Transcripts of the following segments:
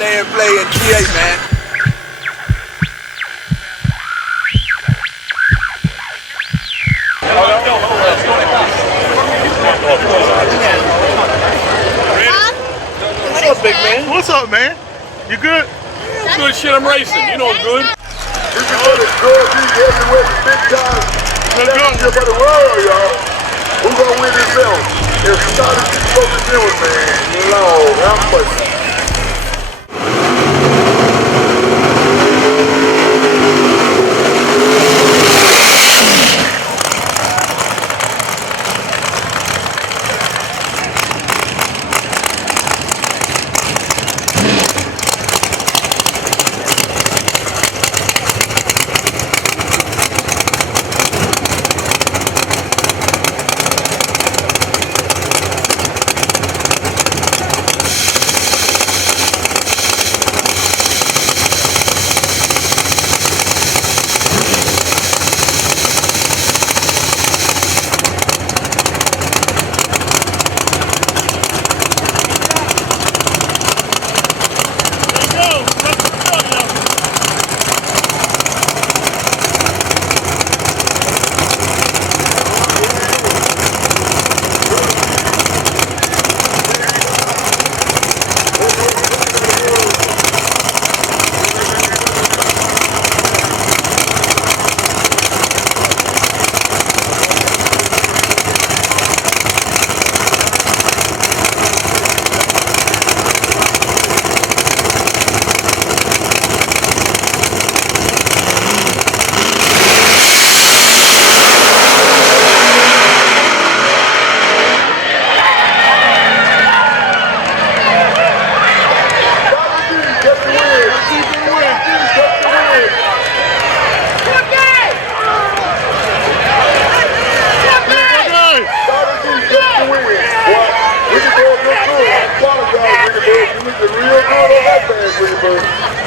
there and play in GA, man. What's up, big man? What's up, man? You good? Yeah, good shit, I'm racing. You know I'm good. This is for the Scotty G heavyweight big time championship of the world, y'all. Who gonna win this belt? If Scotty G focus in with, man, Lord, how much?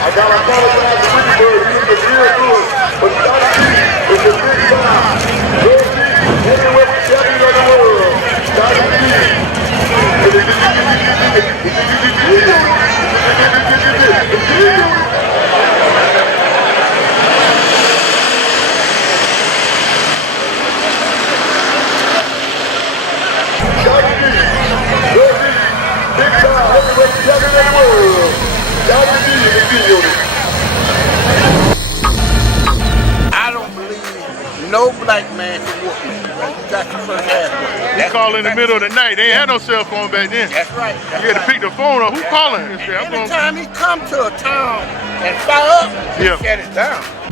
I gotta apologize to Ricky Bird. He was real good. But Scotty G is the big time. Grudge, heavyweight champion of the world. Scotty G. I don't believe no black man can whoop me. You got your first half. He called in the middle of the night. They ain't had no cell phone back then. That's right. You had to pick the phone up. Who calling? Anytime he come to a town and fire up, he shut it down.